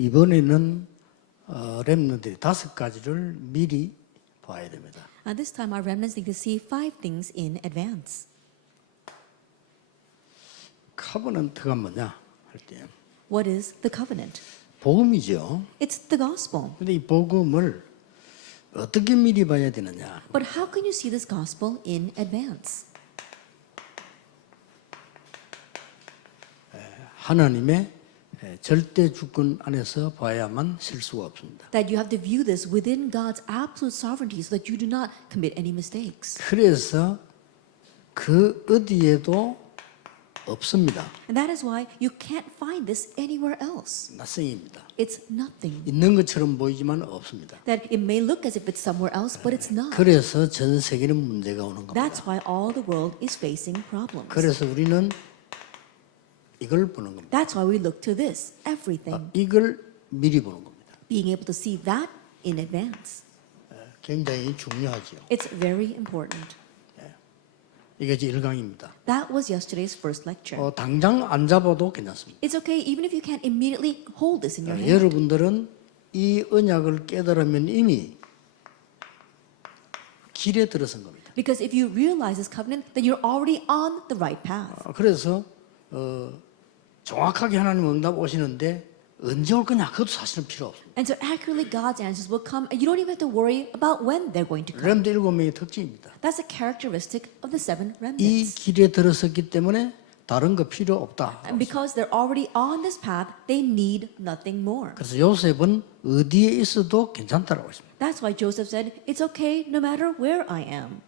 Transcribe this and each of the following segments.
이번에는 렘넌트 5가지를 미리 봐야 됩니다. This time our remnants need to see 5 things in advance. 커버넌트가 뭐냐 할 때 What is the covenant? 복음이죠. It's the gospel. 근데 이 복음을 어떻게 미리 봐야 되느냐? But how can you see this gospel in advance? 하나님의 절대 주권 안에서 봐야만 실수가 없습니다. That you have to view this within God's absolute sovereignty so that you do not commit any mistakes. 그래서 그 어디에도 없습니다. And that is why you can't find this anywhere else. 낯성입니다. It's nothing. 있는 것처럼 보이지만 없습니다. That it may look as if it's somewhere else, but it's not. 그래서 전 세계는 문제가 오는 겁니다. That's why all the world is facing problems. 그래서 우리는 이걸 보는 겁니다. That's why we look to this, everything. 이걸 미리 보는 겁니다. Being able to see that in advance. 굉장히 중요하죠. It's very important. 이게 이제 1강입니다. That was yesterday's first lecture. 당장 안 잡아도 괜찮습니다. It's okay even if you can't immediately hold this in your hand. 여러분들은 이 언약을 깨달으면 이미 길에 들어선 겁니다. Because if you realize this covenant, then you're already on the right path. 그래서 정확하게 하나님 응답 오시는데 언제 올 거냐 그것도 사실은 필요 없습니다. And so accurately God's answers will come and you don't even have to worry about when they're going to come. 렘드 7명의 특징입니다. That's a characteristic of the 7 이 remnants. 길에 들어섰기 때문에 다른 거 필요 없다. And because they're already on this path, they need nothing more. 그래서 요셉은 어디에 있어도 괜찮다라고 했습니다. That's why Joseph said, it's okay no matter where I am.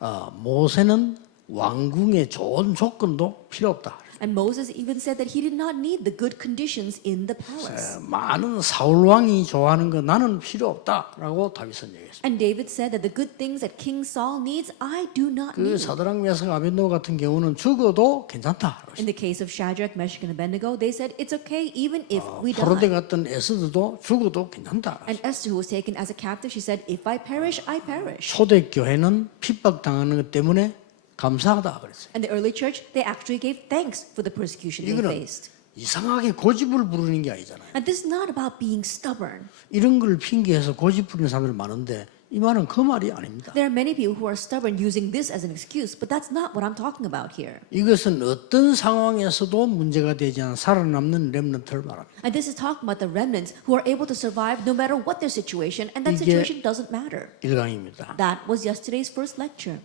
모세는 왕궁의 좋은 조건도 필요 없다. And Moses even said that he did not need the good conditions in the palace. 많은 사울 왕이 좋아하는 거 나는 필요 없다라고 다윗은 얘기했습니다. And David said that the good things that King Saul needs, I do not 그 need. 사드락 메삭 아벤노 같은 경우는 죽어도 괜찮다. In the case of Shadrach, Meshach, and Abednego, they said it's okay even if we 포로대 die. 갔던 에스더도 죽어도 괜찮다. And Esther, who was taken as a captive, she said, if I perish, I perish. 초대교회는 핍박당하는 것 때문에 감사하다 그랬어요. And the early church, they actually gave thanks for the persecution they 이거는 faced. 이상하게 고집을 부르는 게 아니잖아요. And this is not about being stubborn. 이런 걸 핑계해서 고집 부리는 사람들 많은데 이 말은 그 말이 아닙니다. There are many people who are stubborn using this as an excuse, but that's not what I'm talking about here. 이것은 어떤 상황에서도 문제가 되지 않은 살아남는 렘넌트를 말합니다. And this is talking about the remnants who are able to survive no matter what their situation, and that 이게 situation doesn't matter. 1강입니다. That was yesterday's first lecture.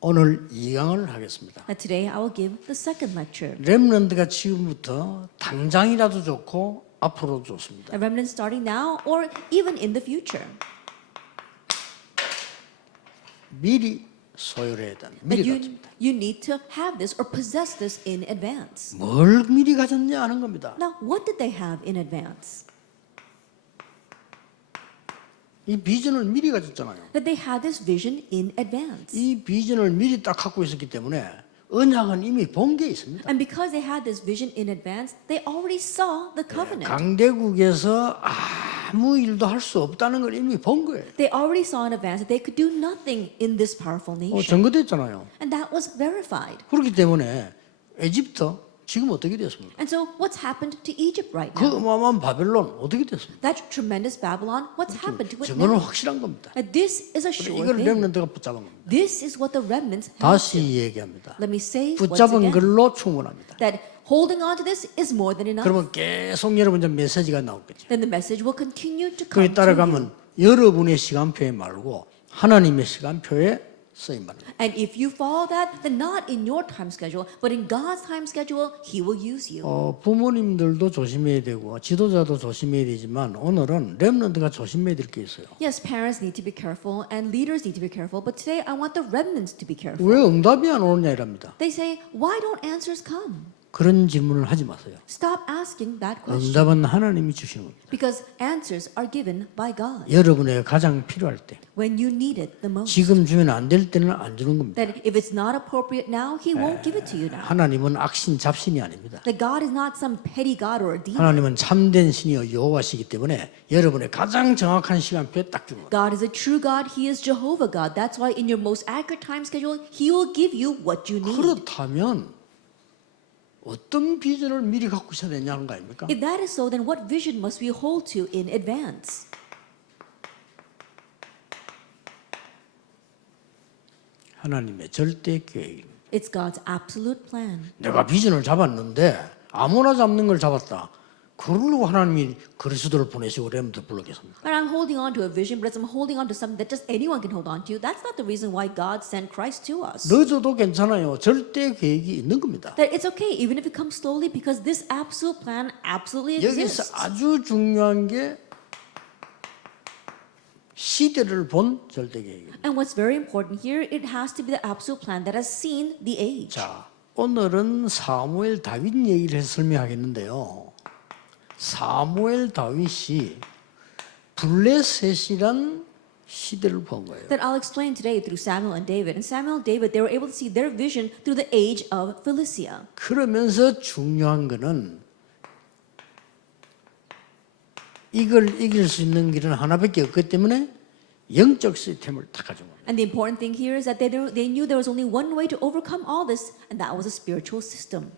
오늘 2강을 하겠습니다. And today I will give the second lecture. 렘넌트가 지금부터 당장이라도 좋고 앞으로도 좋습니다. A remnant starting now or even in the future. 미리 소유를 해야 된다. 미리 That 가집니다. you need to have this or possess this in advance. 뭘 미리 가졌냐 하는 겁니다. Now, what did they have in advance? 이 비전을 미리 가졌잖아요. That they had this vision in advance. 이 비전을 미리 딱 갖고 있었기 때문에 언약은 이미 본 게 있습니다. And because they had this vision in advance, they already saw the covenant. 강대국에서 아무 일도 할 수 없다는 걸 이미 본 거예요. They already saw in advance that they could do nothing in this powerful nation. 증거됐잖아요. And that was verified. 그렇기 때문에 에집트 지금 어떻게 됐습니까? And so what's happened to Egypt right 그 now? 어마어마한 바벨론 어떻게 됐습니까? That tremendous Babylon, what's happened to it 증거는 now? 확실한 겁니다. And this is a sure 이걸 thing. 렘넌트가 붙잡은 겁니다. This is what the remnants have. 다시 얘기합니다. Let me say once 붙잡은 again 걸로 충분합니다. that holding on to this is more than enough. 그러면 계속 여러분 이제 메시지가 나오겠죠. Then the message will continue to 그에 come to you. 따라가면 여러분의 시간표에 말고 하나님의 시간표에 쓰임 받는 거예요. And if you follow that, then not in your time schedule, but in God's time schedule, He will use you. 부모님들도 조심해야 되고 지도자도 조심해야 되지만 오늘은 렘넌트가 조심해야 될 게 있어요. Yes, parents need to be careful and leaders need to be careful, but today I want the remnants to be careful. 왜 응답이 안 오느냐 이랍니다. They say, why don't answers come? 그런 질문을 하지 마세요. Stop asking that question. 응답은 하나님이 주시는 겁니다. Because answers are given by God 여러분에게 가장 필요할 때, when you need it the most. 지금 주면 안 될 때는 안 주는 겁니다. That if it's not appropriate now, He won't give it to you now. 하나님은 악신 잡신이 아닙니다. That God is not some petty God or a demon. 하나님은 참된 신이여 여호와시기 때문에 여러분의 가장 정확한 시간표에 딱 주는 겁니다. God is a true God. He is Jehovah God. That's why in your most accurate time schedule, He will give you what you need. 그렇다면 어떤 비전을 미리 갖고 있어야 되냐는 거 아닙니까? If that is so, then what vision must we hold to in advance? 하나님의 절대 계획입니다. It's God's absolute plan. 내가 비전을 잡았는데 아무나 잡는 걸 잡았다. 그러려고 하나님이 그리스도를 보내시고 렘들 불러겠습니까? But I'm holding on to a vision, but I'm holding on to something that just anyone can hold on to. That's not the reason why God sent Christ to us. 늦어도 괜찮아요. 절대 계획이 있는 겁니다. That it's okay, even if it comes slowly, because this absolute plan absolutely 여기서 exists. 아주 중요한 게 시대를 본 절대 계획입니다. And what's very important here, it has to be the absolute plan that has seen the age. 자, 오늘은 사무엘 다윗 얘기를 해서 설명하겠는데요. 사무엘 다윗이 블레셋이란 시대를 본 거예요. That I'll explain today through Samuel and David. And Samuel and David, they were able to see their vision through the age of Philistia. 그러면서 중요한 거는 이걸 이길 수 있는 길은 하나밖에 없기 때문에 영적 시스템을 다 가지고 And the important thing here is that they knew there was only one way to overcome all this, and that was a spiritual system.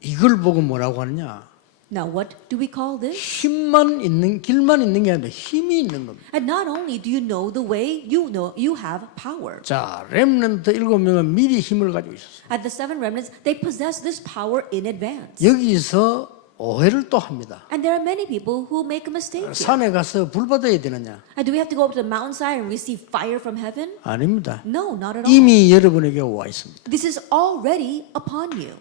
이걸 보고 뭐라고 하느냐? Now, what do we call this? 힘만 있는 길만 있는 게 아니라 힘이 있는 겁니다. And not only do you know the way, you know you have power. 자, 렘넌트 7명은 미리 힘을 가지고 있었어요. At the seven remnants, they possess this power in advance. 여기서 오해를 또 합니다. And there are many people who make a mistake here. 산에 가서 불 받아야 되느냐? And do we have to go up to the mountainside and receive fire from heaven? 아닙니다. No, not at all. 이미 여러분에게 와 있습니다. This is already upon you.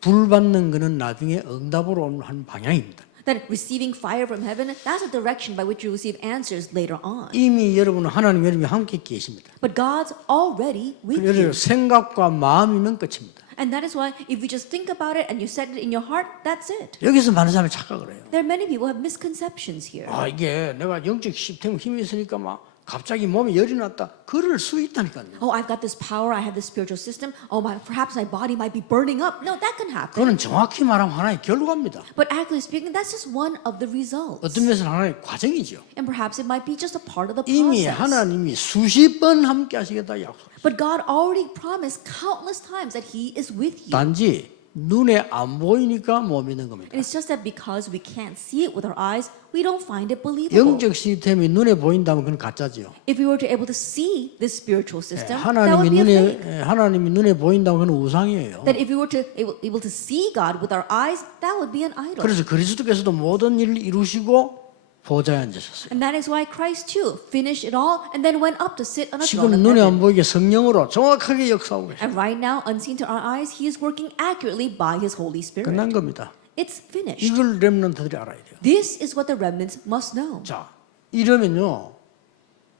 불 받는 것은 나중에 응답으로 오는 한 방향입니다. That receiving fire from heaven, that's a direction by which you receive answers later on. 이미 여러분은 하나님 여러분이 함께 계십니다. But God's already with 여러분 you. 생각과 마음이면 끝입니다. And that is why if you just think about it and you set it in your heart, that's it. 여기서 많은 사람이 착각을 해요. There are many people who have misconceptions here. 아, 이게 내가 영적 시스템 힘이 있으니까 막 갑자기 몸에 열이 났다. 그럴 수 있다니까요. Oh, I've got this power, I have this spiritual system. Oh, perhaps my body might be burning up. No, that can happen. 그거는 정확히 말하면 하나의 결과입니다. But actually speaking, that's just one of the results. 어떤 면에서는 하나의 과정이죠. And perhaps it might be just a part of the 이미 process. 하나님이 수십 번 함께 하시겠다 약속. But God already promised countless times that He is with you. 단지 눈에 안 보이니까 못 믿는 겁니다. And it's just that because we can't see it with our eyes, we don't find it believable. 영적 시스템이 눈에 보인다면 그건 가짜죠. If we were to able to see this spiritual system, that 하나님이 would be a fake. 하나님이 눈에 보인다면 그건 우상이에요. That if we were to able to see God with our eyes, that would be an idol. 그래서 그리스도께서도 모든 일을 이루시고 보좌에 앉으셨어요. And that is why Christ too finished it all and then went up to sit on a 지금 throne of 눈에 안 heaven. 보이게 성령으로 정확하게 역사하고 계세요. And right now, unseen to our eyes, He is working accurately by His Holy Spirit. 끝난 겁니다. It's finished. 이걸 렘넌트들이 알아야 돼요. This is what the remnants must know. 자, 이러면요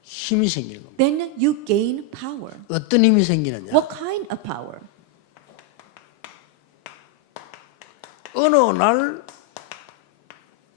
힘이 생기는 겁니다. Then you gain power. 어떤 힘이 생기느냐? What kind of power? 어느 날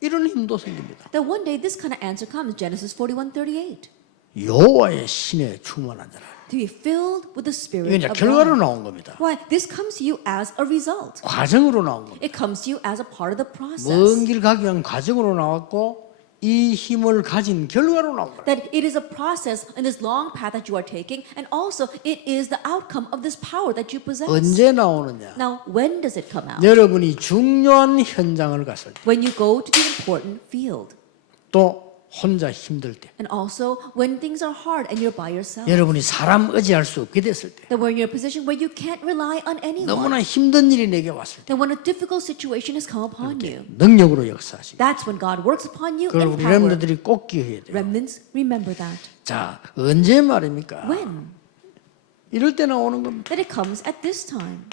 이런 힘도 생깁니다. That one day this kind of answer comes. Genesis 41:38. 여호와의 신에 충만한 자라. To be filled with the 이게 Spirit 이제 of 결과로 God. 나온 겁니다. Why? This comes to you as a result. 과정으로 나온 겁니다. It comes to you as a part of the 먼 process. 길 가기 위한 과정으로 나왔고 이 힘을 가진 결과로 나온 거예요. That it is a process in this long path that you are taking, and also it is the outcome of this power that you possess. 언제 나오느냐? Now, when does it come out? 여러분이 중요한 현장을 갔을 때, When you go to the important field. 또 혼자 힘들 때, And also when things are hard and you're by yourself. 여러분이 사람 의지할 수 없게 됐을 때, That when you're in a position where you can't rely on anyone. 너무나 힘든 일이 내게 왔을 때, That when a difficult situation has come upon you. 능력으로 역사하시고, That's when God works upon you 그걸 in 우리 power. 렘들들이 꼭 기억해야 돼요. Remnants, remember that. 자, 언제 말입니까? When? 이럴 때 나오는 겁니다. That it comes at this time.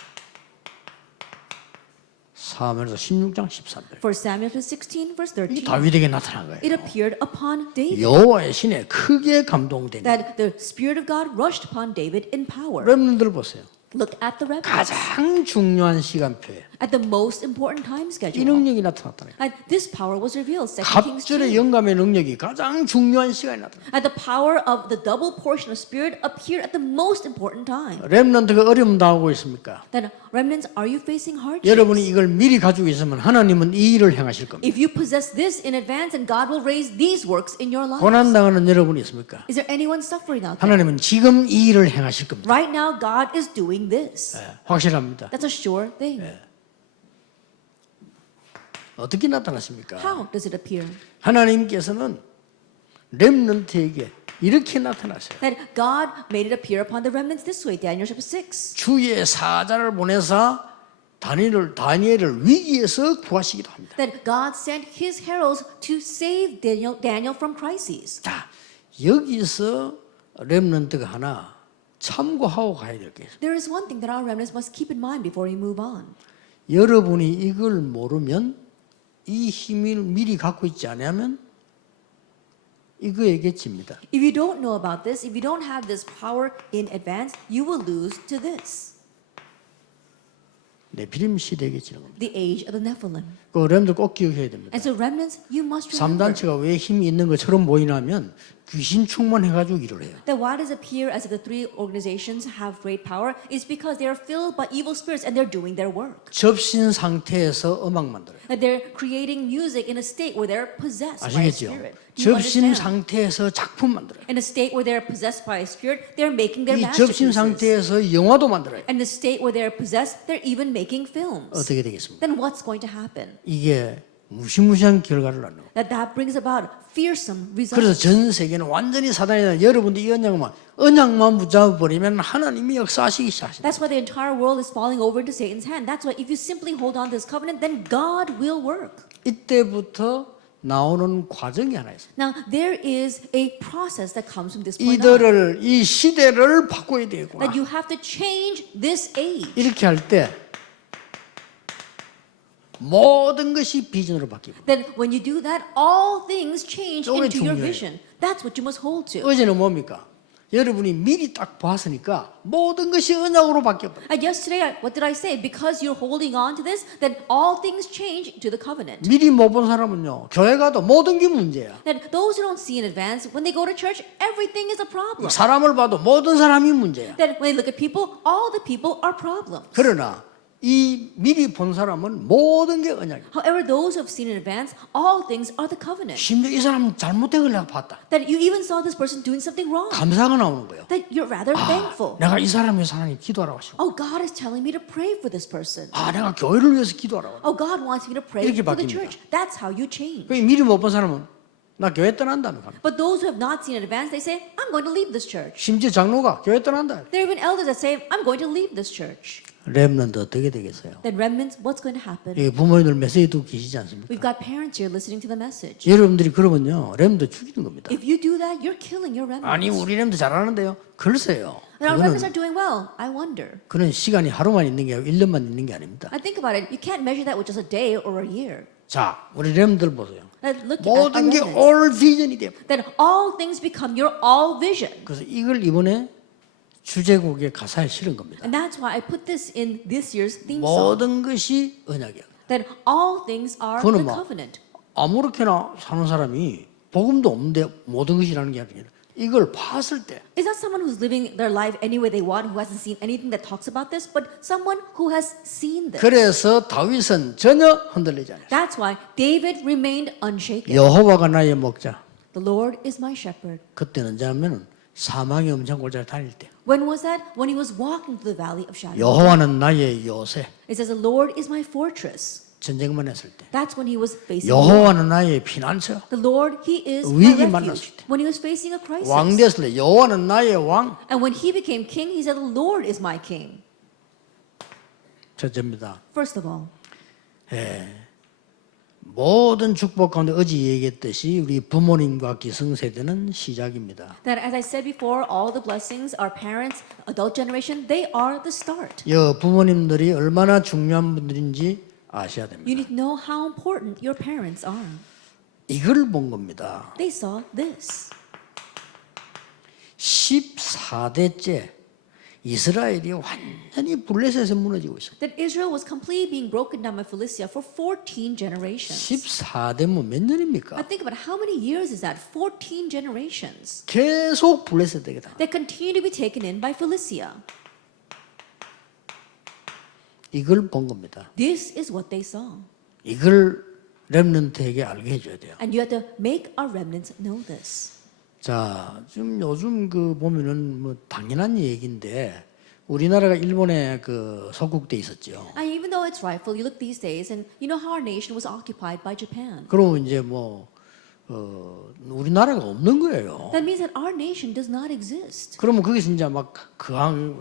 사무엘서 16장 13절. 1 Samuel 16 verse 이 13. 다윗에게 나타난 거예요. It appeared upon David. 여호와의 신에 크게 감동되니. That the Spirit of God rushed upon David in power. 렘들들 보세요. Look at the remnants. 가장 중요한 시간표에 At the most important time 이 schedule. 능력이 나타났다는 거예요. And this power was revealed. 2 Kings 갑절의 2. 영감의 능력이 가장 중요한 시간에 나타났어요. And the power of the double portion of Spirit appeared at the most important time. 렘넌트가 어려움 당하고 있습니까? Then remnants, are you facing hardships? 여러분이 이걸 미리 가지고 있으면 하나님은 이 일을 행하실 겁니다. If you possess this in advance, and God will raise these works in your lives. 고난 당하는 여러분이 있습니까? Is there anyone suffering out there? 하나님은 지금 이 일을 행하실 겁니다. Right now, God is doing this. 확실합니다. That's a sure thing. 어떻게 나타나십니까? How does it appear? 하나님께서는 렘넌트에게 이렇게 나타나세요. That God made it appear upon the remnants this way, Daniel chapter 6. 주의 사자를 보내사 다니엘을 위기에서 구하시기도 합니다. That God sent his heralds to save Daniel from crises. 자, 여기서 렘넌트가 하나 참고하고 가야 될 게 있어요. There is one thing that our remnants must keep in mind before we move on. 여러분이 이걸 모르면 이 힘을 미리 갖고 있지 않으면 이거에게 집니다. If you don't know about this, if you don't have this power in advance, you will lose to this. 네피림 시대에게 지는 겁니다. The age of the Nephilim. 그 렘들 꼭 기억해야 됩니다. And so remnants, you must remember 3단체가 왜 힘이 있는 것처럼 보이냐면 귀신 충만해가지고 일을 해요. that why does it appear as if the three organizations have great power is because they are filled by evil spirits and they're doing their work. 접신 상태에서 음악 만들어요. That they're creating music in a state where they're possessed by a 아시겠죠? spirit. Do you 접신 understand? 상태에서 작품 만들어요. In a state where they're possessed by a spirit, they're making their 이 접신 masterpieces. 상태에서 영화도 만들어요. And the state where they're possessed, they're even making films. 어떻게 되겠습니까? Then what's going to happen? 이게 무시무시한 결과를 낳는 거예요. That brings about fearsome 그래서 results. 전 세계는 완전히 사단이다. 여러분도 이 언약만 붙잡아 버리면 하나님이 역사하시기 시작하신다. That's why the entire world is falling over into Satan's hand. That's why if you simply hold on to this covenant, then God will work. 이때부터 나오는 과정이 하나 있어요. Now, there is a process that comes from this point on. 이 시대를 바꿔야 되겠구나. That you have to change this age. 이렇게 할 때 모든 것이 비전으로 바뀌고. Then when you do that, all things change 저게 into your 중요해요. vision. That's what you must hold to. 어제는 뭡니까? 여러분이 미리 딱 봤으니까 모든 것이 언약으로 바뀌어버려요. And yesterday, what did I say? Because you're holding on to this, then all things change to the covenant. 미리 못 본 사람은요, 교회 가도 모든 게 문제야. That those who don't see in advance, when they go to church, everything is a problem. 사람을 봐도 모든 사람이 문제야. That when they look at people, all the people are problems. 그러나 이 미리 본 사람은 모든 게 언약이야. However, those who have seen in advance, all things are the covenant. 심지어 이 사람은 잘못된 걸 내가 봤다. That you even saw this person doing something wrong. 감사가 나오는 거예요. That you're rather thankful. 내가 이 사람을 위해서 하나님 기도하라고 하시고, Oh, God is telling me to pray for this person. 내가 교회를 위해서 기도하라고. Oh, God wants me to pray 이렇게 for the 바뀝니다. church. That's how you change. 그 미리 못 본 사람은 나 교회 떠난다며 갑니다. But those who have not seen in advance, they say, I'm going to leave this church. 심지어 장로가 교회 떠난다. There are even elders that say, I'm going to leave this church. 렘넌트 어떻게 되겠어요? Then remnants, what's going to happen? 이 부모님들 메시지 듣고 계시지 않습니까? We've got parents here listening to the message. 여러분들이 그러면요, 렘넌트 죽이는 겁니다. If you do that, you're killing your 아니 remnants. 우리 렘넌트 잘하는데요. 글쎄요. And our remnants are 그거는 doing well. I wonder. 그런 시간이 하루만 있는 게 아니고 1년만 있는 게 아닙니다. I think about it. You can't measure that with just a day or a year. 자, 우리 렘들 보세요. Let's look at our 모든 게 remnants. 올 비전이 돼요. Then all things become your all vision. 그래서 이걸 이번에 주제곡의 가사에 실은 겁니다. And that's why I put this in this year's theme song. 모든 것이 언약이야. That all things are the 그거는 뭐 covenant. 아무렇게나 사는 사람이 복음도 없는데 모든 것이라는 게 아니라 이걸 봤을 때 It's not someone who's living their life any way they want, who hasn't seen anything that talks about this, but someone who has seen this. 그래서 다윗은 전혀 흔들리지 않아요. That's why David remained unshaken. 여호와가 나의 목자. The Lord is my shepherd. 그때는 언제냐면은 사망의 음장골짜를 다닐 때 When was that? When he was walking through the valley of shadow. 여호와는 나의 요새. It says, the Lord is my fortress. 전쟁만 했을 때 That's when he was facing war. 여호와는 나의 피난처. The Lord, he is my 위기 refuge. 만났을 때. When he was facing a crisis. 왕 됐을 때 여호와는 나의 왕. And when he became king, he said, the Lord is my king. 첫째입니다. First of all, 모든 축복 가운데 어제 얘기했듯이 우리 부모님과 기성세대는 시작입니다. that as I said before, all the blessings, our parents, adult generation, they are the start. 여 부모님들이 얼마나 중요한 분들인지 아셔야 You 됩니다. need to know how important your parents are. 이걸 본 겁니다. They saw this. 14대째 이스라엘이 완전히 블레셋에 무너지고 있어요. That Israel was completely being broken down by Philistia for 14 generations. 14대면 몇 I 년입니까? think about how many years is that? 14 generations. 계속 블레셋 되게 당. They continue to be taken in by Philistia. 이걸 본 겁니다. This is what they saw. 이걸 렘넌트에게 알게 해줘야 돼요. And you have to make our remnants know this. 자, 지금 요즘 그 보면은 뭐 당연한 얘기인데 우리나라가 일본에 그 속국돼 있었죠. And even though it's rightful, you look these days and you know how our nation was occupied by Japan. 그러면 이제 뭐 우리나라가 없는 거예요. That means that our nation does not exist. 그러면 거기서 이제 막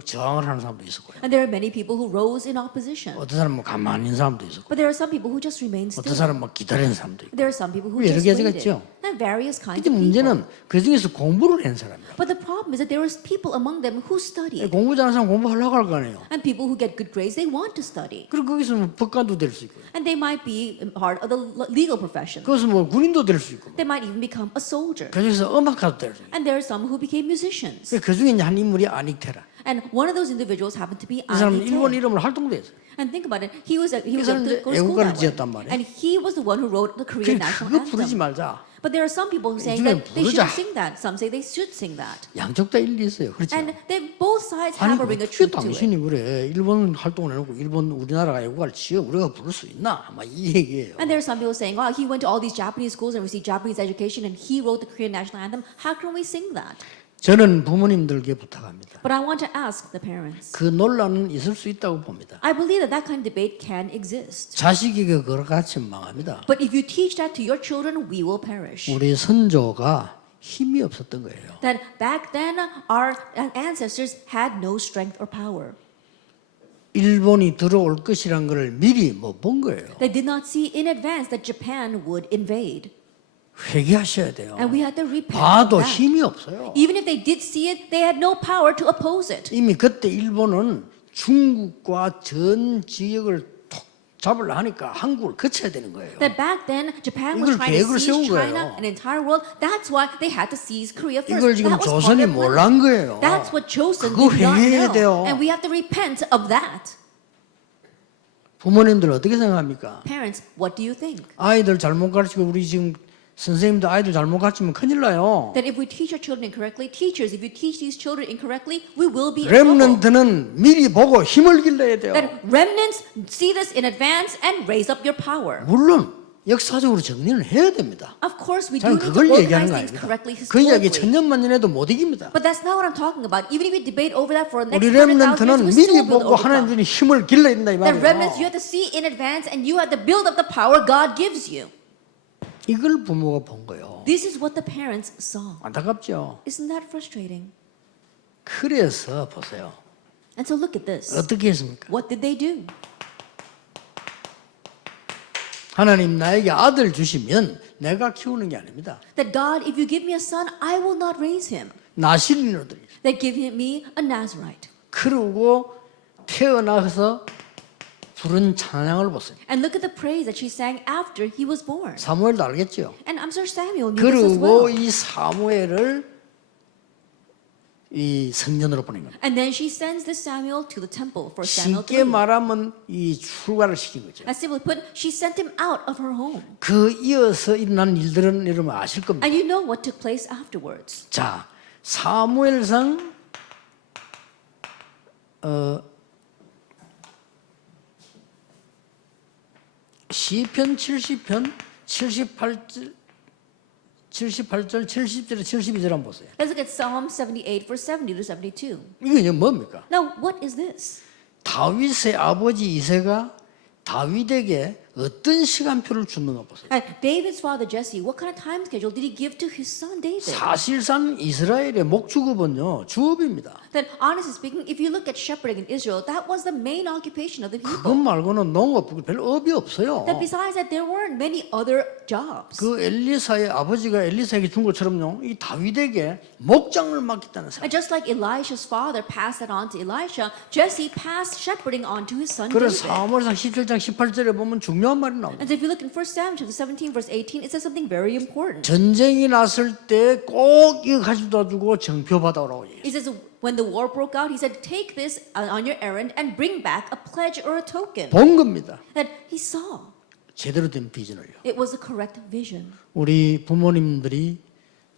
저항을 하는 사람도 있었고요. And there are many people who rose in opposition. 어떤 사람은 가만히 있는 사람도 있었고, But there are some people who just remained 어떤 still. 사람은 막 기다리는 사람도 있고. There are some people who 여러 just 가지가 waited. 있죠. And various kinds 근데 of people. 문제는 그 중에서 공부를 한 사람이라. But the problem is that there was people among them who studied. 공부 잘하는 사람 공부하려고 할 거 아니에요. And people who get good grades, they want to study. 그리고 거기서 뭐 법관도 될 수 있고, And they might be part of the legal profession. 거기서 뭐 군인도 될 수 있고, They might even become a soldier. 그 중에서 음악가도 될 수 있고. And there are some who became musicians. 그 중에 이제 한 인물이 아닉테라. And one of those individuals happened to be 이 사람은 Annie 일본 Tay. 이름으로 활동도 했어요. And think about it. He was able 사람은 to go to school 애국가를 that way. 지었단 말이에요. And he was the one who wrote the Korean 그래 national 그거 부르지 anthem. 말자. But there are some people who saying 요즘엔 that they 부르자. shouldn't sing that. Some say they should sing that. 양쪽 다 일리 있어요. 그렇죠? And they both sides 아니 have a ring of 어떻게 truth to it. 당신이 그래 일본 활동을 해놓고 일본 우리나라가 애국가를 지어 우리가 부를 수 있나? 막 이 얘기예요. And there are some people saying, "Oh, he went to all these Japanese schools and received Japanese education, and he wrote the Korean national anthem. How can we sing that?" 저는 부모님들께 부탁합니다. But I want to ask the parents. 그 논란은 있을 수 있다고 봅니다. I believe that that kind of debate can exist. 자식에게 그걸 가르치면 망합니다. But if you teach that to your children, we will perish. 우리 선조가 힘이 없었던 거예요. That back then, our ancestors had no strength or power. 일본이 들어올 것이란 걸 미리 못 본 거예요. They did not see in advance that Japan would invade. 회개하셔야 돼요. And we had to repent of 봐도 that. 힘이 없어요. Even if they did see it, they had no power to oppose it. 이미 그때 일본은 중국과 전 지역을 톡 잡으려 하니까 한국을 거쳐야 되는 거예요. That back then, Japan was 이걸 trying to 계획을 seize 세운 China, 거예요. an entire world. That's why they had to seize Korea first. 이걸 지금 That was part 조선이 of their plan. 몰란 거예요. That's what Joseon 그거 did not 회개해야 know. 돼요. And we have to repent of that. 부모님들 어떻게 생각합니까? Parents, what do you think? 아이들 잘못 가르치고 우리 지금 선생님도 아이들 잘못 가르치면 큰일 나요. That if we teach our children incorrectly, teachers, if you teach these children incorrectly, we will be in trouble. 렘넌트는 미리 보고 힘을 길러야 돼요. That remnants see this in advance and raise up your power. 물론 역사적으로 정리를 해야 됩니다. Of course, we do 저는 need to 그걸 얘기하는 organize 거 things 아닙니다. correctly 그 이야기 historically. 천년만년해도 못 이깁니다. But that's not what I'm talking about. Even if we debate over that for the next 우리 100,000 years, 렘넌트는 we 미리 still will 보고 하나님 overcome. 주니 힘을 길러야 된다 이 That remnants, you 말이에요. have to see in advance and you have to build up the power God gives you. 이걸 부모가 본 거예요. This is what the parents saw. 안타깝죠. Isn't that frustrating? 그래서 보세요. And so look at this. 어떻게 했습니까? What did they do? 하나님 나에게 아들 주시면 내가 키우는 게 아닙니다. That God, if you give me a son, I will not raise him. 나실인으로 드리. That give me a Nazarite. 그러고 태어나서 부른 찬양을 보세요. And look at the praise that she sang after he was born. 사무엘도 알겠죠. And I'm sure Samuel knew this as 그리고 well. 이 사무엘을 이 성전으로 보낸 겁니다. And then she sends this Samuel to the temple for Samuel 쉽게 3. 말하면 이 출가를 시킨 거죠. As simply put, she sent him out of her home. 그 이어서 일어난 일들은 여러분 아실 겁니다. And you know what took place afterwards. 자, 사무엘상 시편 70편 78절 70절 72절 한번 보세요. Let's look at Psalm 78, verse 70 to 72. 이게 이제 뭡니까? Now, what is this? 다윗의 아버지 이새가 다윗에게 어떤 시간표를 줬는가 보세요. And David's father Jesse, what kind of time schedule did he give to his son David? 사실상 이스라엘의 목축업은요 주업입니다. That honestly speaking, if you look at shepherding in Israel, that was the main occupation of the 그것 people. 말고는 농업 별 업이 없어요. That besides that, there weren't many other jobs. 그 엘리사의 아버지가 엘리사에게 준 것처럼요 이 다윗에게 목장을 맡겼다는 사람. And just like Elisha's father passed that on to Elisha, Jesse passed shepherding on to his son 그래서 David. 사무엘상 17장 18절에 보면 중요한 말이 나옵니다. And so if you look in 1 Samuel chapter 17, verse 18, it says something very important. 전쟁이 났을 때 꼭 이거 가져다 주고 정표 받아오라고 얘기해요. He says when the war broke out, he said, take this on your errand and bring back a pledge or a token. 본 겁니다. That he saw. 제대로 된 비전을요. It was a correct vision. 우리 부모님들이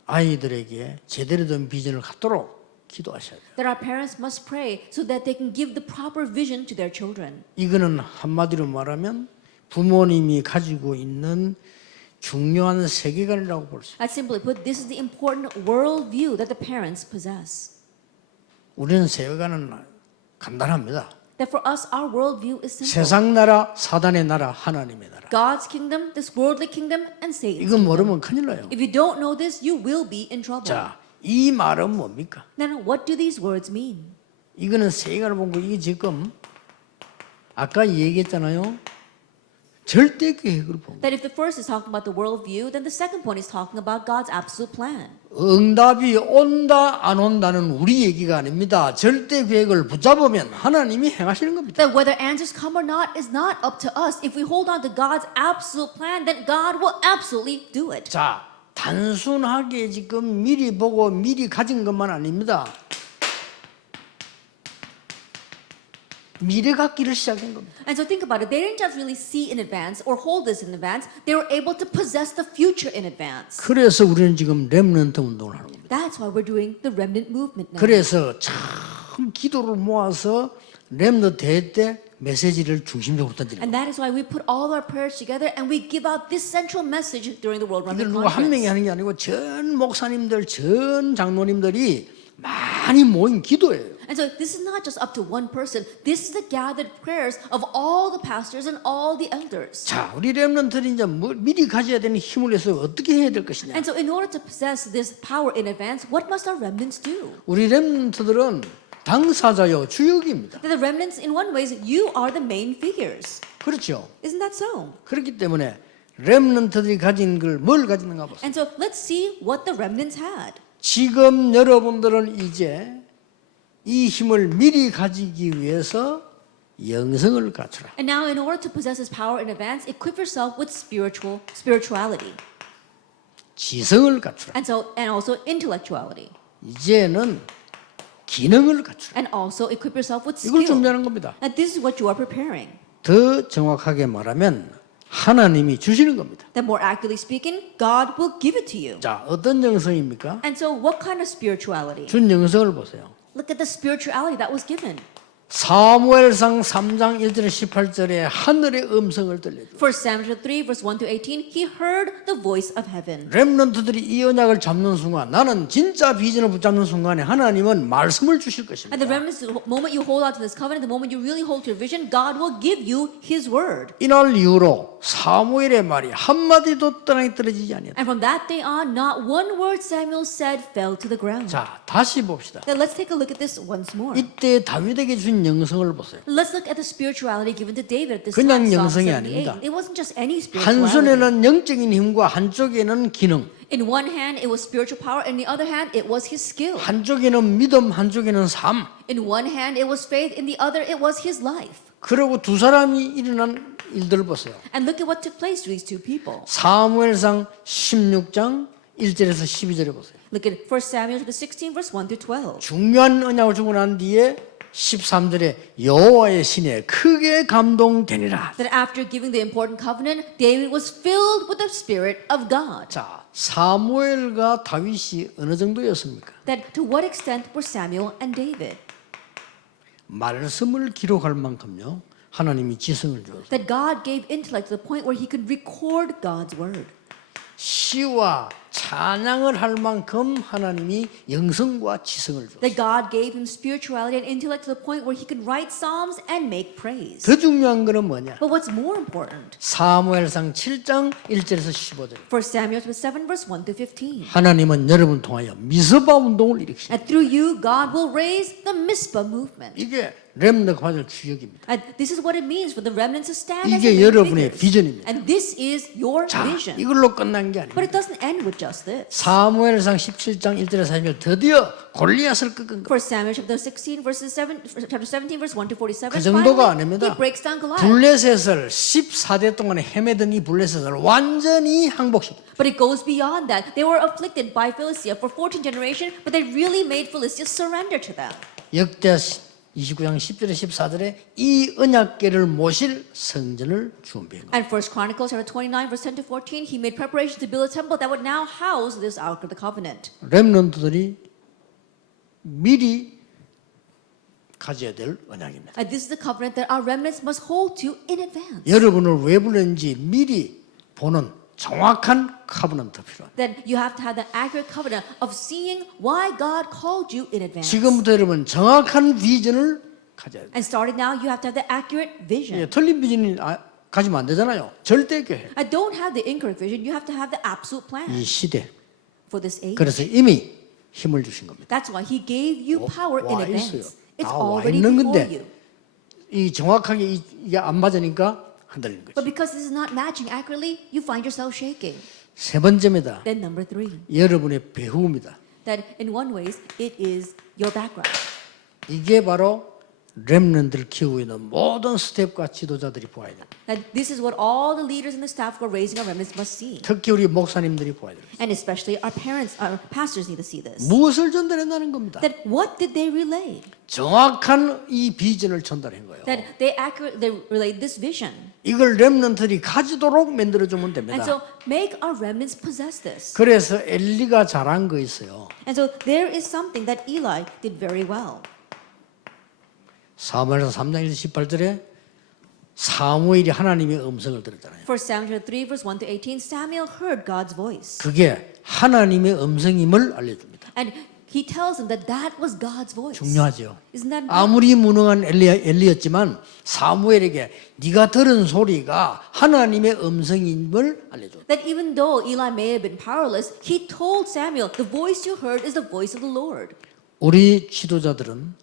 아이들에게 제대로 된 비전을 갖도록 기도하셔야 돼요. That our parents must pray so that they can give the proper vision to their children. 이거는 한마디로 말하면 부모님이 가지고 있는 중요한 세계관이라고 볼 수 있어요. Simply put, this is the important world view that the parents possess. 우리는 세계관은 간단합니다. That for us, our worldview is simple. 세상 나라, 사단의 나라, 하나님의 나라. God's kingdom, this worldly kingdom, and Satan's 이거 kingdom. 모르면 큰일 나요. If you don't know this, you will be in trouble. 자, 이 말은 뭡니까? Then what do these words mean? 이거는 세계를 본 거, 이게 지금 아까 얘기했잖아요. 절대 계획을 본 거. That if the first is talking about the worldview, then the second point is talking about God's absolute plan. 응답이 온다 안 온다는 우리 얘기가 아닙니다. 절대 계획을 붙잡으면 하나님이 행하시는 겁니다. That whether answers come or not is not up to us. If we hold on to God's absolute plan, then God will absolutely do it. 자, 단순하게 지금 미리 보고 미리 가진 것만 아닙니다. 미래 갖기를 시작한 겁니다. And so think about it. They didn't just really see in advance or hold this in advance. They were able to possess the future in advance. 그래서 우리는 지금 렘넌트 운동을 하는 겁니다. That's why we're doing the remnant movement now. 그래서 참 기도를 모아서 렘넌트 대회 때 메시지를 중심적으로 던지는 And 겁니다. that is why we put all our prayers together and we give out this central message during the World 이걸 Remnant 누가 한 명이 Conference. 하는 게 아니고 전 목사님들, 전 장로님들이 많이 모인 기도예요. And so this is not just up to one person. This is the gathered prayers of all the pastors and all the elders. 자, 우리 렘넌트들이 이제 미리 가져야 되는 힘을 내서 어떻게 해야 될 것이냐? And so in order to possess this power in advance, what must our remnants do? 우리 렘넌트들은 당사자요, 주역입니다. The remnants, in one way, you are the main figures. 그렇죠. Isn't that so? 그렇기 때문에 렘넌트들이 가진 걸 뭘 가지는가 보세요. And so let's see what the remnants had. 지금 여러분들은 이제 이 힘을 미리 가지기 위해서 영성을 갖추라. And now, in order to possess this power in advance, equip yourself with spirituality, 지성을 갖추라. and also intellectuality, 이제는 기능을 갖추라. and also equip yourself with 이걸 skill. 준비하는 겁니다. And this is what you are preparing. 더 정확하게 말하면 하나님이 주시는 겁니다. That more accurately speaking, God will give it to you. 자, 어떤 영성입니까? And so, what kind of spirituality? 준 영성을 보세요. Look at the spirituality that was given. 사무엘상 3장 1절 18절에 하늘의 음성을 들려줘. 1 Samuel 3, verse 1 to 18, he heard the voice of heaven. 렘넌트들이 이 언약을 잡는 순간, 나는 진짜 비전을 붙잡는 순간에 하나님은 말씀을 주실 것입니다. At the remnants, the moment you hold on to this covenant, the moment you really hold to your vision, God will give you His word. 이날 이후로 사무엘의 말이 한마디도 땅에 떨어지지 아니었다. And from that day on, not one word Samuel said fell to the ground. 자, 다시 봅시다. Now let's take a look at this once more. 이때 다윗에게 준 영성을 보세요. Let's look at the spirituality given to David at this 그냥 time. Psalm 영성이 78. 아닙니다. It wasn't just any 한 spirituality. 손에는 영적인 힘과 한쪽에는 기능, In one hand, it was spiritual power. In the other hand, it was his skill. 한쪽에는 믿음, 한쪽에는 삶. In one hand, it was faith. In the other, it was his life. 그리고 두 사람이 일어난 일들을 보세요. And look at what took place to these two people. 사무엘상 16장 1절에서 12절에 보세요. Look at 1 Samuel 16, verse 1 through 12. 중요한 언약을 주고 난 뒤에 13절에 여호와의 신에 크게 감동되니라. That after giving the important covenant, David was filled with the Spirit of God. 자, 사무엘과 다윗이 어느 정도였습니까? That to what extent were Samuel and David? 말씀을 기록할 만큼요. 하나님이 지성을 주었어요. That God gave intellect to the point where he could record God's word. 시와 찬양을 할 만큼 하나님이 영성과 지성을 주었어요. That God gave him spirituality and intellect to the point where he could write psalms and make praise. 더 중요한 거는 뭐냐? But what's more important? 사무엘상 7장 1절에서 15절. 1 Samuel 7, verse 1 to 15. 하나님은 여러분 통하여 미스바 운동을 일으키십니다. And through you, God will raise the Mizpah movement. 이게 렘너가 받을 주역입니다. And this is what it means for the remnants to stand as 이게 the main 여러분의 figures. 비전입니다. And this is your 자, vision. 이걸로 끝난 게 But 아닙니다. it doesn't end with just this. 사무엘상 17장 1절에서 4절 드디어 골리앗을 꺾은 거. 1 Samuel chapter 16, chapter 17, verse 1 to 47. 그 정도가 Finally, 아닙니다. he breaks down Goliath. 블레셋을 14대 동안에 헤매던 이 블레셋을 완전히 항복시킵니다. But it goes beyond that. They were afflicted by Philistia for 14 generations, but they really made Philistia surrender to them. 역대 29장 10절에 14절에 이 언약궤를 모실 성전을 준비한 거예요. And 1 Chronicles chapter 29, verse 10 to 14, he made preparation to build a temple that would now house this Ark of the Covenant. 렘넌트들이 미리 가져야 될 언약입니다. And this is the covenant that our remnants must hold to in advance. 여러분을 왜 불렀는지 미리 보는 정확한 커버넌트 필요합니다. Then you have to have the accurate covenant of seeing why God called you in advance. 지금부터 여러분 정확한 비전을 가져야 돼. And starting now, you have to have the accurate vision. 예, 틀린 비전이 가지면 안 되잖아요. 절대 교회. I don't have the incorrect vision. You have to have the absolute plan 이 시대. for this age. 그래서 이미 힘을 주신 겁니다. That's why He gave you power in 와 있어요. advance. It's 다 와 already 있는 before 건데 you. 이 정확하게 이게 안 맞으니까 흔들리는 But 거죠. because this is not matching accurately, you find yourself shaking. 세 번째입니다. Then number 3, 여러분의 배후입니다. that in one ways, it is your background. 이게 바로 렘넌트를 키우고 있는 모든 스텝과 지도자들이 보아야 됩니다. That this is what all the leaders and the staff who are raising our remnants must see. 특히 우리 목사님들이 보아야 됩니다. And especially our parents, our pastors need to see this. 무엇을 전달했다는 겁니다. That what did they relay? 정확한 이 비전을 전달한 거예요. That they accurately relayed this vision. 이걸 렘넌트들이 가지도록 만들어주면 And 됩니다. so make our remnants possess this. 그래서 엘리가 잘한 거 있어요. And so there is something that Eli did very well. 사무엘서 3장 18절에 사무엘이 하나님의 음성을 들었잖아요. For Samuel 3 verse 1 to 18, Samuel heard God's voice. 그게 하나님의 음성임을 알려줍니다. And he tells him that that was God's voice. 중요하죠. Isn't that important? 아무리 무능한 엘리였지만 사무엘에게 네가 들은 소리가 하나님의 음성임을 알려줘. That even though Eli may have been powerless, he told Samuel, the voice you heard is the voice of the Lord. 우리 지도자들은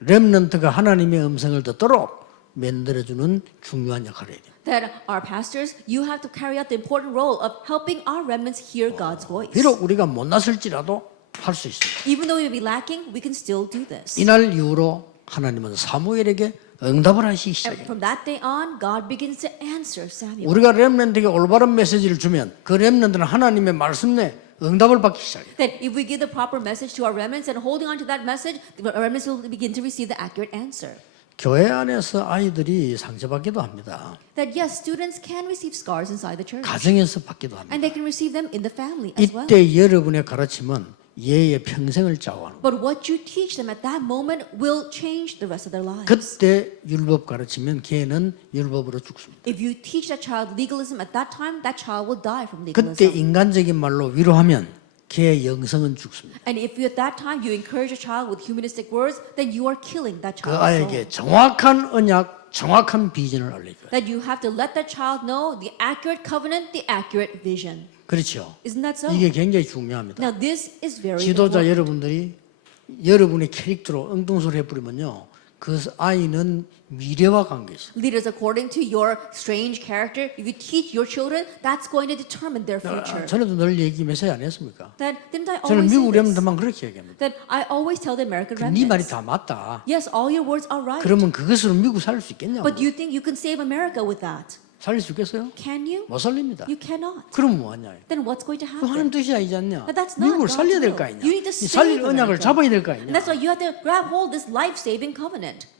렘넌트가 하나님의 음성을 듣도록 만들어주는 중요한 역할을 해야 돼요. That our pastors, you have to carry out the important role of helping our remnants hear God's voice. 비록 우리가 못났을지라도 할 수 있습니다. Even though we may be lacking, we can still do this. 이날 이후로 하나님은 사무엘에게 응답을 하시기 And 시작해요. from that day on, God begins to answer Samuel. 우리가 렘넌트에게 올바른 메시지를 주면 그 렘넌트는 하나님의 말씀에 응답을 받기 시작해요. That if we give the proper message to our remnants and holding on to that message, the remnants will begin to receive the accurate answer. 교회 안에서 아이들이 상처받기도 합니다. That yes, students can receive scars inside the church. 가정에서 받기도 합니다. And they can receive them in the family as well. 이때 여러분의 가르침은 얘의 평생을 좌우하는 거예요. But what you teach them at that moment will change the rest of their lives. 그때 율법 가르치면 걔는 율법으로 죽습니다. If you teach that child legalism at that time, that child will die from 그때 legalism. 인간적인 말로 위로하면 걔의 영성은 죽습니다. And if you at that time you encourage a child with humanistic words, then you are killing that 그 child's 아이에게 soul. 정확한 언약, 정확한 비전을 알려줘요. That you have to let that child know the accurate covenant, the accurate vision. 그렇죠. Isn't that so? 이게 굉장히 중요합니다. Now this is very 지도자 important. 여러분들이 여러분의 캐릭터로 엉뚱소리 해버리면요, 그 아이는 미래와 관계 있어요. Leaders, according to your strange character, if you teach your children, that's going to determine their future. 전에도 늘 얘기 메시지 안 했습니까? That didn't I 저는 always 미국 say this? 렘들만 그렇게 얘기합니다. That I always tell the American 네 말이 remnants. 다 맞다. Yes, all your words are right. 그러면 그것으로 미국 살릴 수 있겠냐고. But do you think you can save America with that? 살릴 수 있겠어요? Can you? 못 살립니다. You cannot. 그럼 뭐하냐? Then what's going to 그 하나님 happen? 뜻이 아니지 않냐? But that's not 미국을 God's 살려야 될 will. 거 아니냐? You need to 이 save 살릴 언약을 America. 잡아야 될 거 And 아니냐? that's why you have to grab hold this life-saving covenant.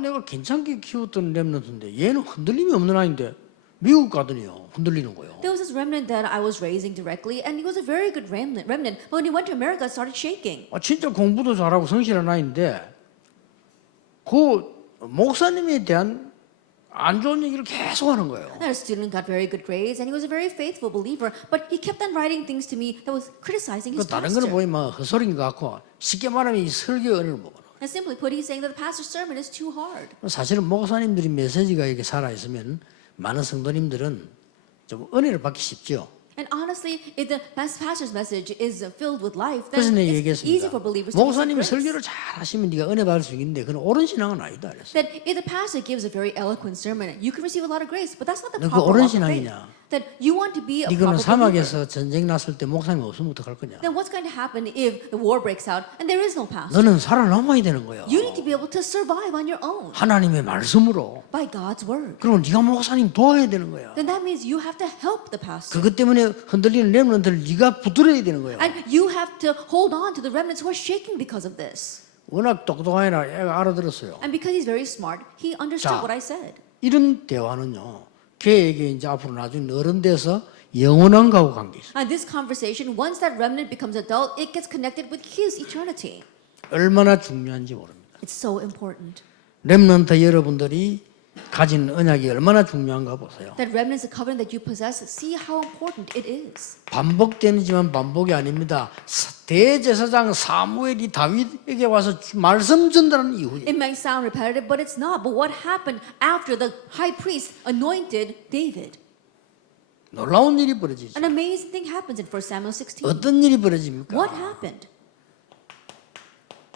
내가 괜찮게 키웠던 렘넌트인데 얘는 흔들림이 없는 아이인데 미국 가더니요 흔들리는 거예요. There was this remnant that I was raising directly, and he was a very good remnant. But when he went to America, it started shaking. 진짜 공부도 잘하고 성실한 아이인데 그 목사님에 대한 안 좋은 얘기를 계속 하는 거예요. That student got very good grades, and he was a very faithful believer. But he kept on writing things to me that was criticizing his 다른 거는 pastor. 보이면 헛소리인 것 같고 쉽게 말하면 이 설교 은혜를 못 받아. And simply put, he's saying that the pastor's sermon is too hard. 사실은 목사님들이 메시지가 이렇게 살아 있으면 많은 성도님들은 좀 은혜를 받기 쉽죠. And honestly, if the pastor's message is filled with life, 그래서 then 내가 it's easy 얘기했습니다. for believers to receive 목사님이 grace. 설교를 잘 하시면 네가 은혜 받을 수 있는데 그건 옳은 신앙은 아니다. 그랬어요. That if the pastor gives a very eloquent sermon, you can receive a lot of grace, but that's not the 너 그거 proper 옳은 walk of faith. 신앙이냐? That you want to be a 이거는 proper believer. 사막에서 전쟁 났을 때 목사님 없으면 어떡할 거냐? Then what's going to happen if the war breaks out and there is no pastor? 너는 살아남아야 되는 거야. You need to be able to survive on your own 하나님의 말씀으로. by God's word. 그러면 네가 목사님 도와야 되는 거야. Then that means you have to help the pastor. 그것 때문에 흔들리는 렘넌트를 네가 붙들어야 되는 거야. And you have to hold on to the remnants who are shaking because of this. 워낙 똑똑하니라 애가 알아들었어요. And because he's very smart, he understood 자. what I said. 이런 대화는요. 걔에게 이제 앞으로 나중에 어른 돼서 영원한 가고 관계 있어요. And this conversation, once that remnant becomes adult, it gets connected with his eternity. 얼마나 중요한지 모릅니다. It's so important. 렘넌트 여러분들이 가진 언약이 얼마나 중요한가 보세요. That remnants, the covenant that you possess, see how important it is. 반복되지만 반복이 아닙니다. 대제사장 사무엘이 다윗에게 와서 말씀 전달하는 이후에 It might sound repetitive, but it's not. But what happened after the high priest anointed David? 놀라운 일이 벌어지죠. An amazing thing happens in 1 Samuel 16. 어떤 일이 벌어집니까? What happened?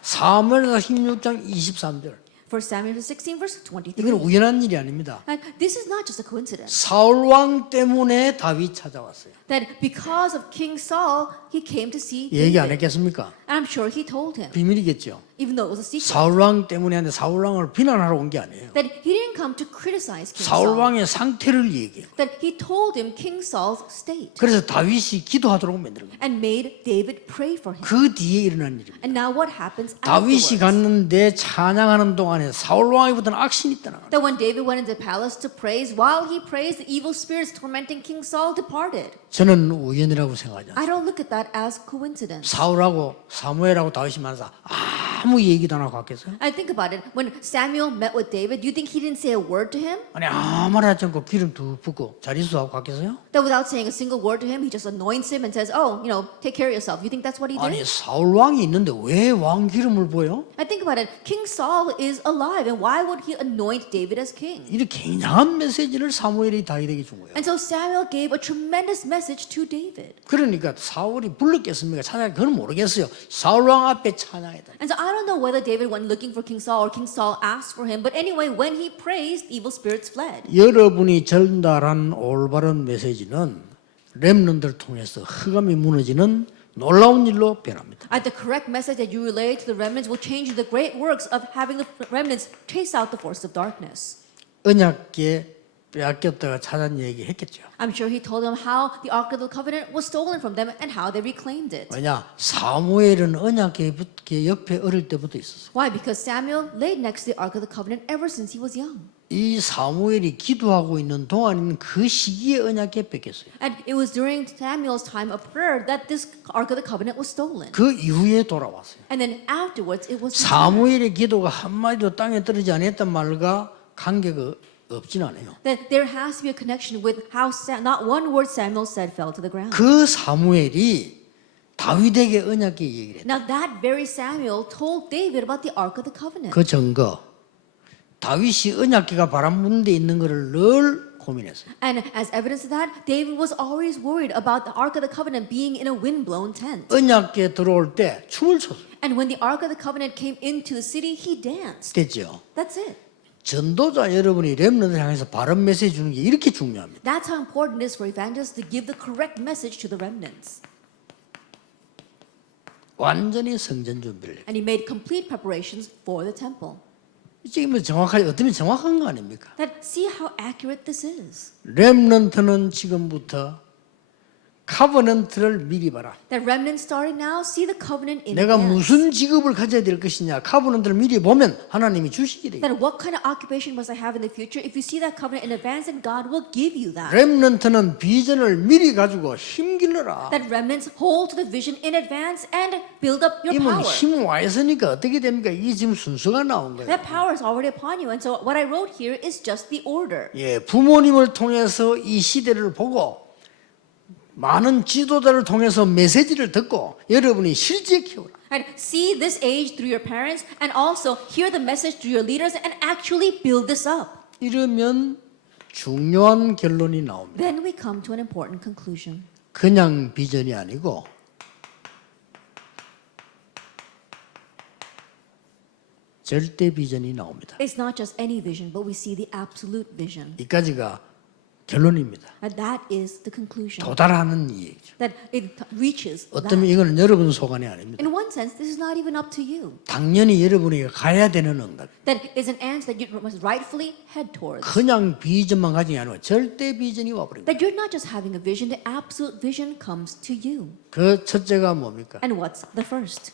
사무엘하 16장 23절. 1 Samuel 16, verse 이건 23. 우연한 일이 아닙니다. And this is not just a coincidence. 사울 왕 때문에 다윗 찾아왔어요. That because of King Saul, he came to see 얘기 안 David. 했겠습니까? And I'm sure he told him, 비밀이겠죠. even though it was a secret, 사울 왕 때문에 하는데 사울 왕을 비난하러 온 게 아니에요. that he didn't come to criticize King 사울 Saul. 왕의 상태를 얘기해요. That he told him King Saul's state 그래서 다윗이 기도하도록 만드는 거예요. and made David pray for him. 그 뒤에 일어난 일입니다. And now what happens 다윗이 afterwards? 갔는데 찬양하는 동안에 사울 왕이 붙은 악신이 있다는 거예요. That when David went into the palace to praise, while he praised, the evil spirits tormenting King Saul departed. 저는 우연이라고 생각하지 않습니다. I don't look at that as coincidence. 사울하고 사무엘하고 다윗이 만나서 아무 얘기도 안 하고 갔겠어요? I think about it. When Samuel met with David, you think he didn't say a word to him? 아니 아무 말 하지 않고 기름 두 붓고 잘 있어 하고 갔겠어요? That without saying a single word to him, he just anoints him and says, "Oh, you know, take care of yourself." You think that's what he 아니 did? 사울 왕이 있는데 왜 왕 기름을 부어요? I think about it. King Saul is alive, and why would he anoint David as king? 이렇게 굉장한 메시지를 사무엘이 다윗에게 준 거예요. And so Samuel gave a tremendous message to David. 그러니까 사울이 불렀겠습니까? 찬양 그건 모르겠어요. 사울 왕 앞에 찬양해야 돼. And so I don't know whether David went looking for King Saul or King Saul asked for him, but anyway, when he praised, evil spirits fled. 여러분이 전달한 올바른 메시지는 렘넌트를 통해서 흑암이 무너지는 놀라운 일로 변합니다. The correct message that you relay to the remnants will change the great works of having the remnants chase out the force of darkness. 언약궤 빼앗겼다가 찾은 얘기 했겠죠. I'm sure he told them how the Ark of the Covenant was stolen from them and how they reclaimed it. 왜냐 사무엘은 언약궤 옆에 어릴 때부터 있었어요. Why? Because Samuel laid next to the Ark of the Covenant ever since he was young. 이 사무엘이 기도하고 있는 동안에는 그 시기에 언약궤 뺏겼어요. And it was during Samuel's time of prayer that this Ark of the Covenant was stolen. 그 이후에 돌아왔어요. And then afterwards it was returned. 사무엘의 기도가 한마디도 땅에 떨어지지 않았단 말과 관계가 없진 않아요. That there has to be a connection with how not one word Samuel said fell to the ground. 그 사무엘이 다윗에게 언약궤 얘기를 했다. Now that very Samuel told David about the Ark of the Covenant. 그 증거 다윗이 언약궤가 바람 부는 데 있는 것을 늘 고민했어요. And as evidence of that, David was always worried about the Ark of the Covenant being in a windblown tent. 언약궤 들어올 때 춤을 췄어요. And when the Ark of the Covenant came into the city, he danced. 됐죠? That's it. 전도자 여러분이 렘넌트를 향해서 바른 메시지 주는 게 이렇게 중요합니다. That's how important it is for evangelists to give the correct message to the remnants. 완전히 성전 준비를. And he made complete preparations for the temple. 지금 정확하게 어떻게 정확한 거 아닙니까? That see how accurate this is. 렘넌트는 지금부터 카버넌트를 미리 봐라. That remnants starting now see the covenant in 내가 advance. 무슨 직업을 가져야 될 것이냐 카버넌트를 미리 보면 하나님이 주시게 돼요. That what kind of occupation must I have in the future? If you see that covenant in advance, then God will give you that. 렘넌트는 비전을 미리 가지고 힘길러라. That remnants hold to the vision in advance and build up your 이면 power. 힘 와 있으니까 어떻게 됩니까? 이게 지금 순서가 나온 거예요. That power is already upon you. And so what I wrote here is just the order. 예, 부모님을 통해서 이 시대를 보고 많은 지도자를 통해서 메시지를 듣고 여러분이 실제 키워라. And see this age through your parents and also hear the message through your leaders and actually build this up. 이러면 중요한 결론이 나옵니다. Then we come to an important conclusion. 그냥 비전이 아니고 절대 비전이 나옵니다. It's not just any vision, but we see the absolute vision. 이까지가 결론입니다. And that is the conclusion. 도달하는 얘기죠. That it reaches 어쩌면 that. 이거는 여러분 소관이 아닙니다. In one sense, this is not even up to you. 당연히 여러분이 가야 되는 응답. That is an answer that you must rightfully head towards. 그냥 비전만 가진 게 아니고 절대 비전이 와버린 거예요. That you're not just having a vision, the absolute vision comes to you. 그 첫째가 뭡니까? And what's the first?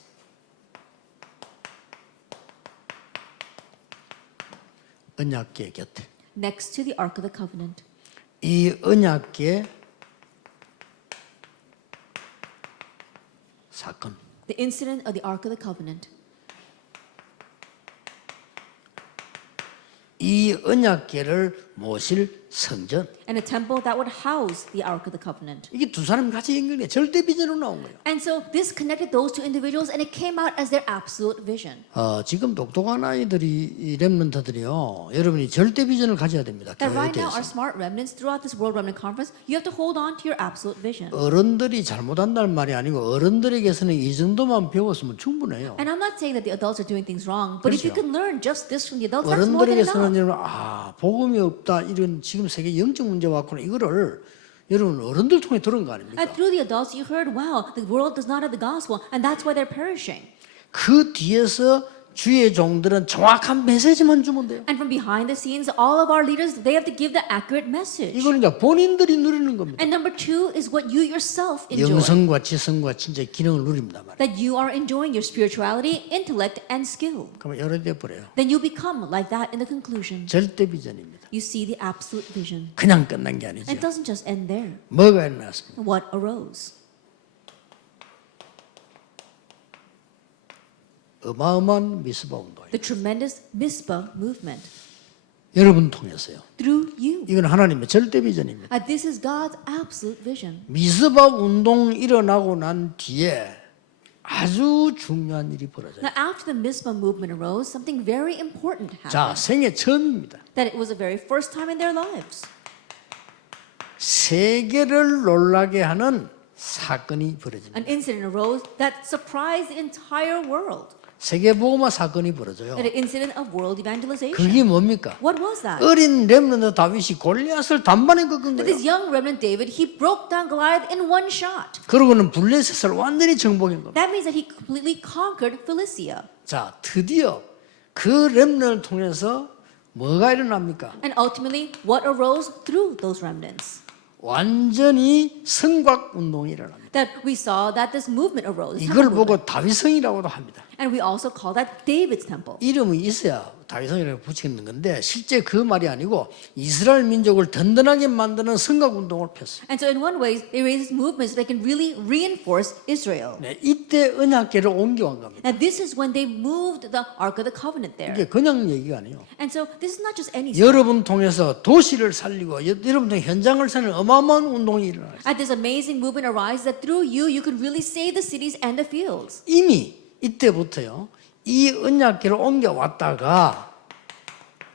언약궤 곁에. Next to the Ark of the Covenant. 이 언약궤 사건. The incident of the Ark of the Covenant. 이 언약궤를 모실 성전. and a temple that would house the Ark of the Covenant. 이게 두 사람이 같이 연결돼 절대 비전으로 나온 거예요. And so this connected those two individuals and it came out as their absolute vision. 지금 똑똑한 아이들이 이 렘넌트들이요. 여러분이 절대 비전을 가져야 됩니다. That 교회에 right now, our 대해서. smart remnants throughout this World Remnant Conference, you have to hold on to your absolute vision. 어른들이 잘못한다는 말이 아니고 어른들에게서는 이 정도만 배웠으면 충분해요. And I'm not saying that the adults are doing things wrong, but if you 그렇죠. can learn just this from the adults, that's more than 어른들에게서는 enough. 여러분 복음이 없다 이런 지금 세계 영적 문제 왔구나 이거를 여러분 어른들 통해 들은 거 아닙니까? And through the adults, you heard, wow, the world does not have the gospel, and that's why they're perishing. 그 뒤에서 주의 종들은 정확한 메시지만 주면 돼요. And from behind the scenes, all of our leaders, they have to give the accurate message. 이거는 이제 본인들이 누리는 겁니다. And number two is what you yourself enjoy. 영성과 지성과 진짜 기능을 누립니다 말이에요. That you are enjoying your spirituality, intellect, and skill. 그러면 이렇게 돼 버려요. Then you become like that in the conclusion. 절대 비전입니다. You see the absolute vision. 그냥 끝난 게 아니죠. And it doesn't just end there. 뭐가 일어났습니까? What arose? 어마어마한 미스바 운동이에요. The tremendous Mizpah movement. 여러분 통해서요. Through you. 이건 하나님의 절대 비전입니다. This is God's absolute vision. 미스바 운동 일어나고 난 뒤에 아주 중요한 일이 벌어져요. Now, after the Mizpah movement arose, something very important 자, happened. 생애 처음입니다. That it was the very first time in their lives. 세계를 놀라게 하는 사건이 벌어집니다. An incident arose that surprised the entire world. 세계복음화 사건이 벌어져요. An incident of world evangelization. 그게 뭡니까? What was that? 어린 렘넌트 다윗이 골리앗을 단번에 꺾은 That 거예요. this young remnant David, he broke down Goliath in one shot. 그러고는 블레셋을 완전히 정복한 겁니다. That means that he completely conquered Philistia. 자, 드디어 그 렘넌트를 통해서 뭐가 일어납니까? And ultimately, what arose through those remnants? 완전히 성곽 운동이 일어납니다. That we saw that this movement arose. this 이걸 temple movement. 보고 다윗성이라고도 합니다. And we also call that David's temple. 이름이 있어야 다윗성이라고 붙이는 건데 실제 그 말이 아니고 이스라엘 민족을 든든하게 만드는 성곽 운동을 폈어요. And so in one way, they raised this movement so they can really reinforce Israel. 네, 이때 언약궤를 옮겨온 겁니다. Now this is when they moved the Ark of the Covenant there. 이게 그냥 얘기가 아니에요. And so this is not just any. 여러분 통해서 도시를 살리고 여러분 통해 현장을 살리는 어마어마한 운동이 일어나요. At this amazing movement arises that through you, you can really save the cities and the fields. 이미 이때부터요. 이 언약궤를 옮겨왔다가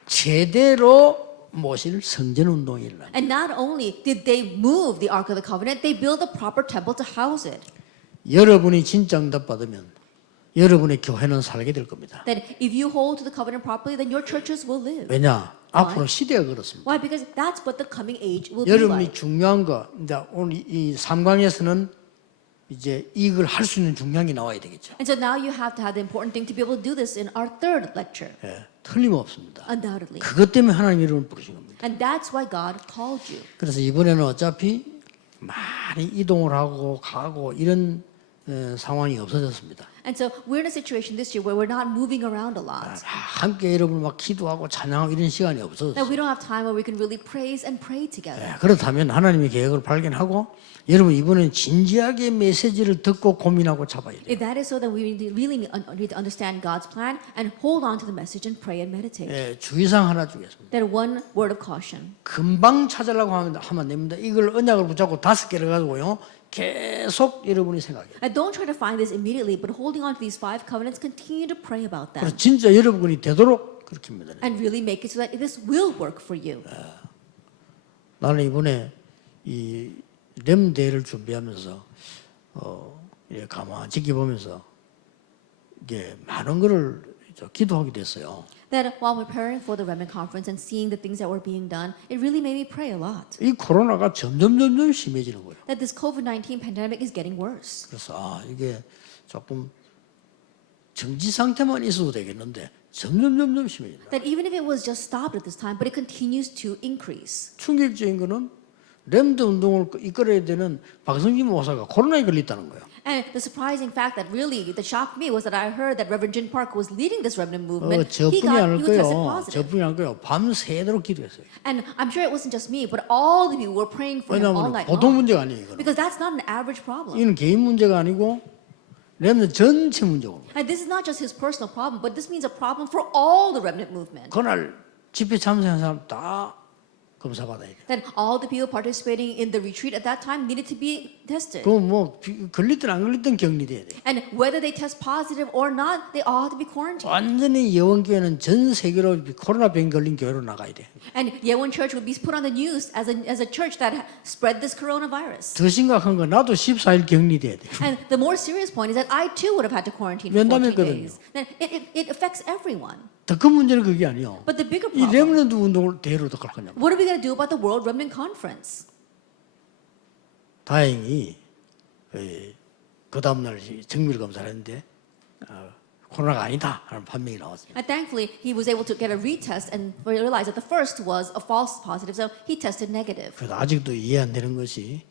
제대로 모실 성전 운동이 일어납니다. And not only did they move the Ark of the Covenant, they built a proper temple to house it. 여러분이 진짜 응답받으면 여러분의 교회는 살게 될 겁니다. That if you hold to the covenant properly, then your churches will live. 왜냐? 앞으로 시대가 그렇습니다. Why? Because that's what the coming age will be 여러분이 like. 중요한 거, 이제 오늘 이 3강에서는 이제 이걸 할 수 있는 중요한 게 나와야 되겠죠. And so now you have to have the important thing to be able to do this in our third lecture. 예, 틀림없습니다. Undoubtedly. 그것 때문에 하나님 여러분을 부르신 겁니다. And that's why God called you. 그래서 이번에는 어차피 많이 이동을 하고 가고 이런 상황이 없어졌습니다. And so we're in a situation this year where we're not moving around a lot. 함께 여러분 막 기도하고 찬양하고 이런 시간이 That 없어졌어요. we don't have time where we can really praise and pray together. 예, 그렇다면 하나님의 계획을 발견하고 여러분 이번엔 진지하게 메시지를 듣고 고민하고 잡아야 돼요. If that is so, then we really need to understand God's plan and hold on to the message and pray and meditate. 예, 주의사항 하나 주겠습니다. That one word of caution. 금방 찾으려고 하면 안 됩니다. 이걸 언약을 붙잡고 5개를 가지고요. 계속 여러분이 생각해요. And don't try to find this immediately, but holding on to these 5 covenants, continue to pray about them. 그래서 진짜 여러분이 되도록 그렇게 합니다. And really make it so that this will work for you. 나는 이번에 이 렘대회를 준비하면서 이렇게 가만히 지켜보면서 이게 많은 거를 기도하게 됐어요. That while preparing for the Remnant Conference and seeing the things that were being done, it really made me pray a lot. 이 코로나가 점점 심해지는 거예요. That this COVID-19 pandemic is getting worse. 그래서 이게 조금 정지 상태만 있어도 되겠는데 점점 심해진다. That even if it was just stopped at this time, but it continues to increase. 충격적인 거는 렘드 운동을 이끌어야 되는 박성진 목사가 코로나에 걸렸다는 거예요. And the surprising fact that really that shocked me was that I heard that Reverend Jin Park was leading this remnant movement. 저뿐이 he 아닐 was tested 거예요. positive. 저뿐이 아닐 거예요. 밤새도록 기도했어요. And I'm sure it wasn't just me, but all the people were praying for him all 왜냐하면 night 보통 long. 문제가 아니에요. 이거는. Because that's not an average problem. 이건 개인 문제가 아니고 렘드 전체 문제고. And this is not just his personal problem, but this means a problem for all the remnant movement. 그날 집회 참석한 사람 다 검사 받아야 돼. Then all the people participating in the retreat at that time needed to be tested. 그럼 뭐 걸리든 안 걸리든 격리돼야 돼. And whether they test positive or not, they all have to be quarantined. 완전히 예원교회는 전 세계로 코로나 병 걸린 교회로 나가야 돼. And Yewon Church would be put on the news as a church that spread this coronavirus. 더 심각한 건 나도 14일 격리돼야 돼. And the more serious point is that I too would have had to quarantine for 14 면담했거든요. days. Then it affects everyone. 더 큰 문제는 그게 아니요. But the bigger 이 problem, 렘넌트 운동을 대로 어떡할 거냐. what are we going to do about the World Remnant Conference? 다행히 그 다음 날 정밀 검사를 했는데 코로나가 아니다 하는 판명이 나왔습니다. And thankfully, he was able to get a retest and realized that the first was a false positive, so he tested negative. 그래도 아직도 이해 안 되는 것이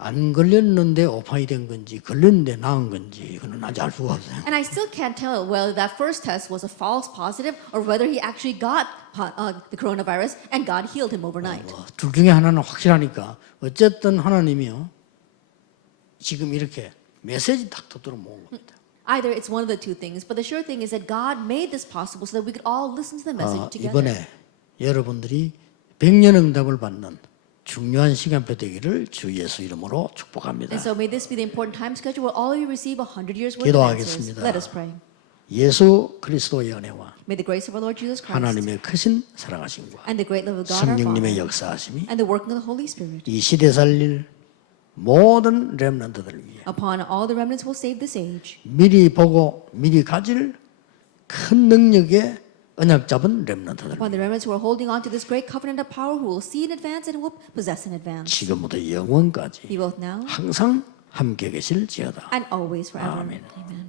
안 걸렸는데 오판이 된 건지 걸렸는데 나은 건지 그건 아직 알 수가 없어요. And I still can't tell whether that first test was a false positive or whether he actually got the coronavirus and God healed him overnight. 둘 중에 하나는 확실하니까 어쨌든 하나님이요 지금 이렇게 메시지 딱 듣도록 모은 겁니다. Either it's one of the two things, but the sure thing is that God made this possible so that we could all listen to the message together. 이번에 여러분들이 백년 응답을 받는 중요한 시간표 되기를 주 예수 이름으로 축복합니다. And so may this be the important time schedule where all of you receive 100 years worth of answers. 기도하겠습니다. Let us pray. 예수 그리스도의 은혜와 May the grace of our Lord Jesus Christ 하나님의 크신 사랑하심과 and the great love of God our 성령님의 Father 역사하심이 and the working of the Holy Spirit 이 시대 살릴 모든 렘넌트들을 위해 upon all the remnants who will save this age, 미리 보고 미리 가질 큰 능력의 언약 잡은 렘넌트들 upon the remnants who are holding on to this great covenant of power, who will see in advance and will possess in advance. 지금부터 영원까지 Be both now 항상 함께 계실지어다. and always forever. 아멘. Amen.